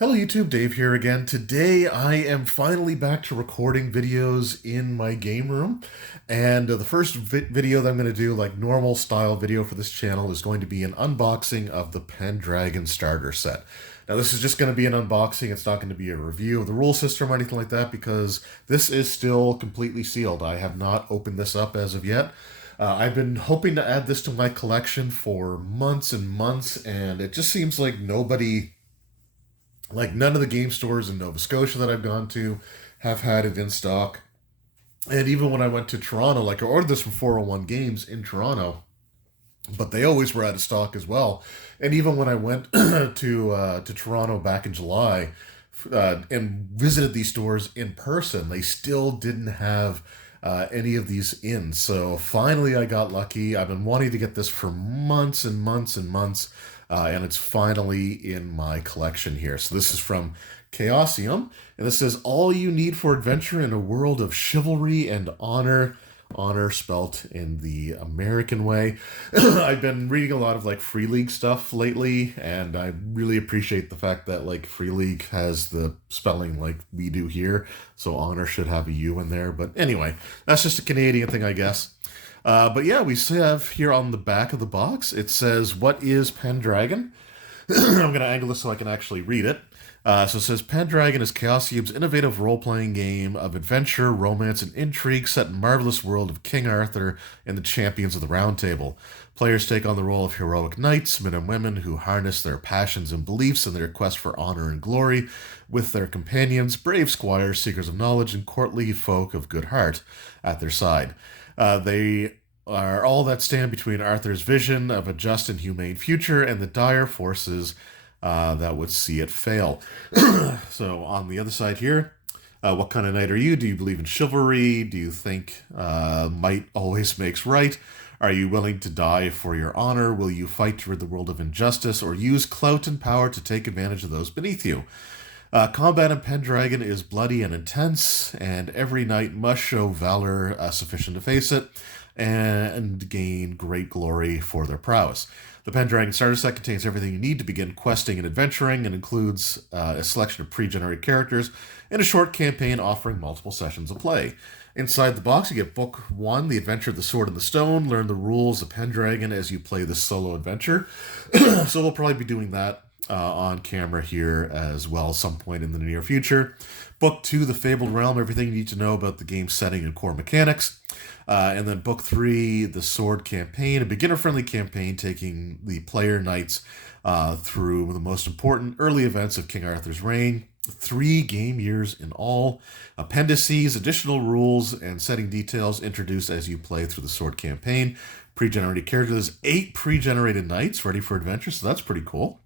Hello YouTube, Dave here again. Today I am finally back to recording videos in my game room. And the first video that I'm going to do, like normal style video for this channel, is going to be an unboxing of the Pendragon starter set. Now this is just going to be an unboxing, it's not going to be a review of the rule system or anything like that because this is still completely sealed. I have not opened this up as of yet. I've been hoping to add this to my collection for months and months, and it just seems like none of the game stores in Nova Scotia that I've gone to have had it in stock. And even when I went to Toronto, like I ordered this from 401 Games in Toronto, but they always were out of stock as well. And even when I went to Toronto back in July and visited these stores in person, they still didn't have any of these in. So finally, I got lucky. I've been wanting to get this for months and months and months, and it's finally in my collection here. So this is from Chaosium, and this says, all you need for adventure in a world of chivalry and honor. Honor spelt in the American way. I've been reading a lot of like Free League stuff lately, and I really appreciate the fact that like Free League has the spelling like we do here, so honor should have a U in there. But anyway, that's just a Canadian thing, I guess. But yeah, we have here on the back of the box, it says, what is Pendragon? I'm going to angle this so I can actually read it. So it says, Pendragon is Chaosium's innovative role-playing game of adventure, romance, and intrigue set in marvelous world of King Arthur and the champions of the Round Table. Players take on the role of heroic knights, men and women who harness their passions and beliefs in their quest for honor and glory with their companions, brave squires, seekers of knowledge, and courtly folk of good heart at their side. They are all that stand between Arthur's vision of a just and humane future and the dire forces that would see it fail. So on the other side here, what kind of knight are you? Do you believe in chivalry? Do you think might always makes right? Are you willing to die for your honor? Will you fight to rid the world of injustice or use clout and power to take advantage of those beneath you? Combat in Pendragon is bloody and intense, and every knight must show valor sufficient to face it and gain great glory for their prowess. The Pendragon starter set contains everything you need to begin questing and adventuring and includes a selection of pre-generated characters and a short campaign offering multiple sessions of play. Inside the box, you get Book 1, The Adventure of the Sword and the Stone. Learn the rules of Pendragon as you play this solo adventure. So we'll probably be doing that on camera here as well some point in the near future. Book 2, The Fabled Realm, everything you need to know about the game's setting and core mechanics. And then Book 3, The Sword Campaign, a beginner-friendly campaign taking the player knights through the most important early events of King Arthur's reign. 3 game years in all. Appendices, additional rules, and setting details introduced as you play through the Sword Campaign. Pre-generated characters, 8 pre-generated knights ready for adventure, so that's pretty cool.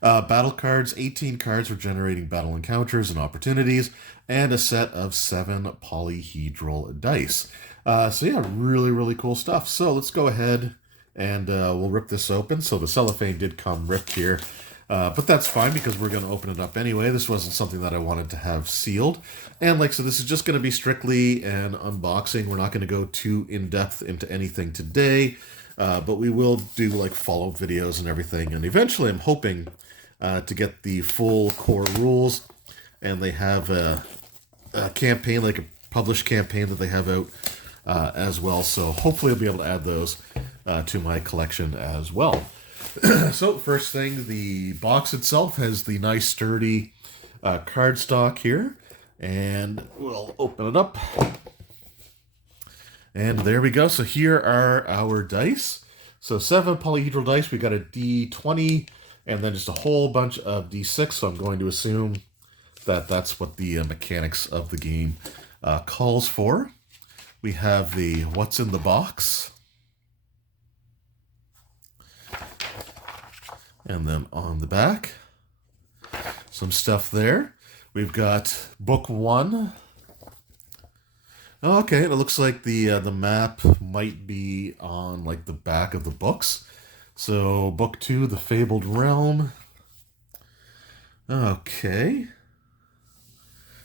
Battle cards, 18 cards for generating battle encounters and opportunities, and a set of 7 polyhedral dice. So yeah, really, really cool stuff. So let's go ahead and we'll rip this open. So the cellophane did come ripped here, but that's fine because we're going to open it up anyway. This wasn't something that I wanted to have sealed. And like, so this is just going to be strictly an unboxing. We're not going to go too in-depth into anything today. But we will do like follow-up videos and everything. And eventually I'm hoping to get the full core rules. And they have a campaign, like a published campaign that they have out as well. So hopefully I'll be able to add those to my collection as well. So first thing, the box itself has the nice sturdy cardstock here. And we'll open it up. And there we go. So here are our dice. So 7 polyhedral dice. We got a D20 and then just a whole bunch of D6. So I'm going to assume that that's what the mechanics of the game calls for. We have the what's in the box. And then on the back, some stuff there. We've got Book 1. Okay, it looks like the map might be on like the back of the books. So Book 2, The Fabled Realm. Okay.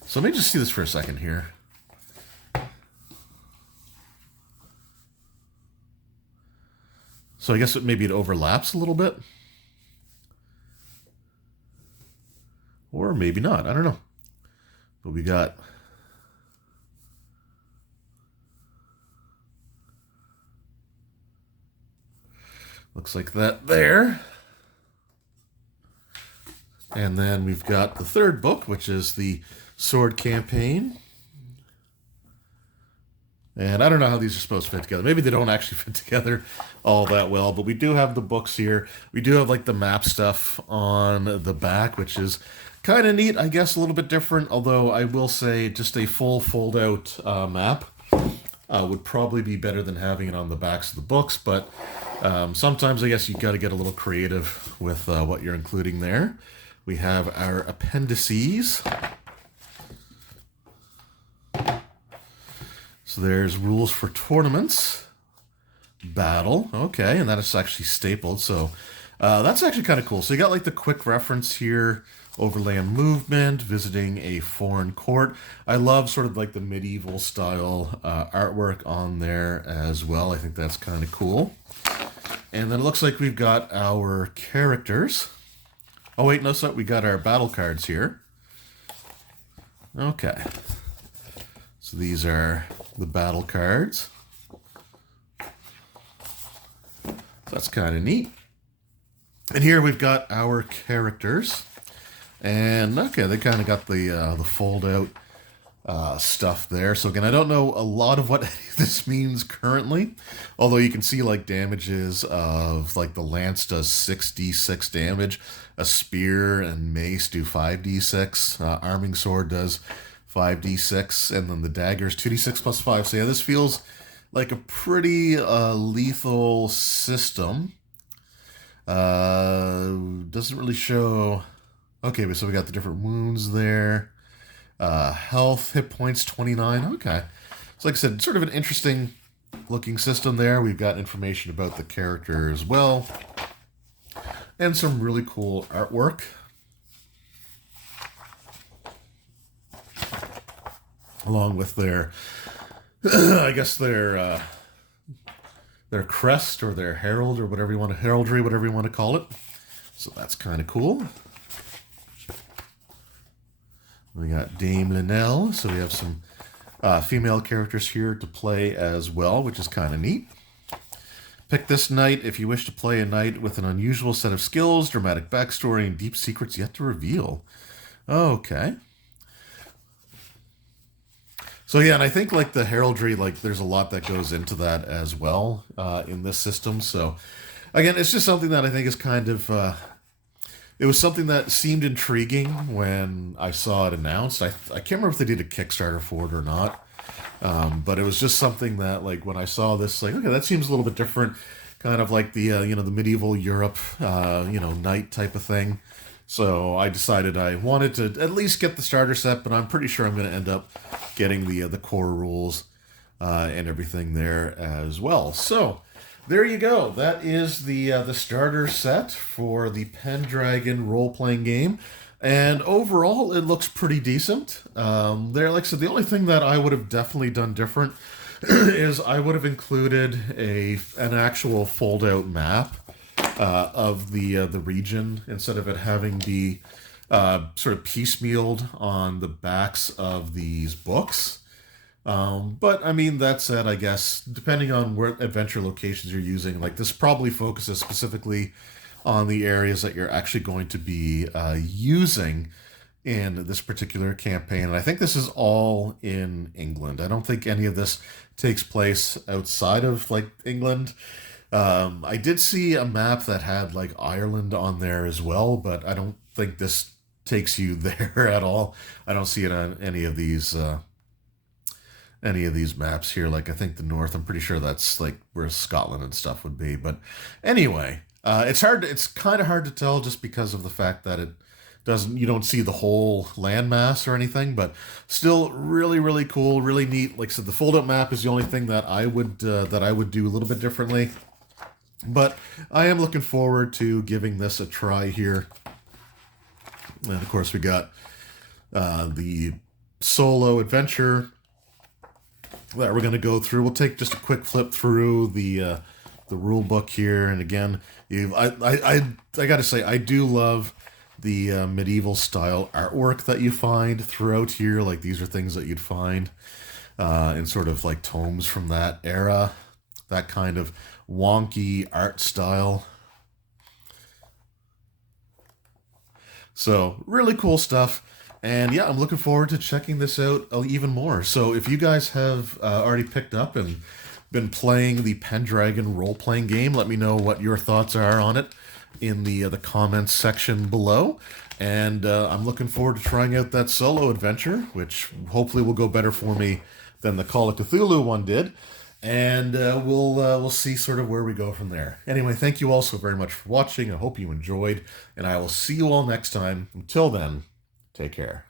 So let me just see this for a second here. So I guess maybe it overlaps a little bit. Or maybe not. I don't know. But we got... looks like that there. And then we've got the third book, which is the Sword Campaign. And I don't know how these are supposed to fit together. Maybe they don't actually fit together all that well, but we do have the books here. We do have like the map stuff on the back, which is kind of neat, I guess, a little bit different. Although I will say just a full fold-out map would probably be better than having it on the backs of the books. But sometimes I guess you got to get a little creative with what you're including there. We have our appendices. So there's rules for tournaments, battle, okay, and that is actually stapled, so that's actually kind of cool. So you got like the quick reference here, overland movement, visiting a foreign court. I love sort of like the medieval style artwork on there as well. I think that's kind of cool. And then it looks like we've got our characters. Oh wait, no, sorry, we got our battle cards here. Okay. So these are the battle cards. So that's kind of neat. And here we've got our characters. And okay, they kind of got the fold-out stuff there. So again, I don't know a lot of what this means currently. Although you can see like damages of like the lance does 6d6 damage. A spear and mace do 5d6. Arming sword does 5d6, and then the daggers 2d6 plus 5. So yeah, this feels like a pretty lethal system. Doesn't really show... Okay, so we got the different wounds there. Health, hit points, 29. Okay. So like I said, sort of an interesting looking system there. We've got information about the character as well. And some really cool artwork. Along with their, I guess their crest or their herald or whatever you want to, heraldry, whatever you want to call it. So that's kind of cool. We got Dame Linnell, so we have some female characters here to play as well, which is kind of neat. Pick this knight if you wish to play a knight with an unusual set of skills, dramatic backstory, and deep secrets yet to reveal. Okay. So yeah, and I think like the heraldry, like there's a lot that goes into that as well in this system. So again, it's just something that I think is kind of, it was something that seemed intriguing when I saw it announced. I can't remember if they did a Kickstarter for it or not. But it was just something that like when I saw this, like, okay, that seems a little bit different, kind of like the, the medieval Europe, knight type of thing. So I decided I wanted to at least get the starter set, but I'm pretty sure I'm going to end up getting the core rules and everything there as well. So there you go. That is the starter set for the Pendragon role-playing game. And overall, it looks pretty decent. Like I said, the only thing that I would have definitely done different is I would have included an actual fold-out map of the region instead of it having be sort of piecemealed on the backs of these books. But I mean, that said, I guess depending on what adventure locations you're using, like this probably focuses specifically on the areas that you're actually going to be using in this particular campaign. And I think this is all in England. I don't think any of this takes place outside of like England. I did see a map that had like Ireland on there as well, but I don't think this takes you there at all. I don't see it on any of these maps here. Like I think the north, I'm pretty sure that's like where Scotland and stuff would be. But anyway, it's kind of hard to tell just because of the fact that you don't see the whole landmass or anything, but still really, really cool, really neat. Like I said, the fold-up map is the only thing that I would do a little bit differently. But I am looking forward to giving this a try here. And of course, we got the solo adventure that we're going to go through. We'll take just a quick flip through the rule book here. And again, I got to say, I do love the medieval style artwork that you find throughout here. Like these are things that you'd find in sort of like tomes from that era, that kind of wonky art style. So really cool stuff. And yeah, I'm looking forward to checking this out even more. So if you guys have already picked up and been playing the Pendragon role-playing game, let me know what your thoughts are on it in the comments section below. And I'm looking forward to trying out that solo adventure, which hopefully will go better for me than the Call of Cthulhu one did. And we'll see sort of where we go from there. Anyway, thank you all so very much for watching. I hope you enjoyed, and I will see you all next time. Until then, take care.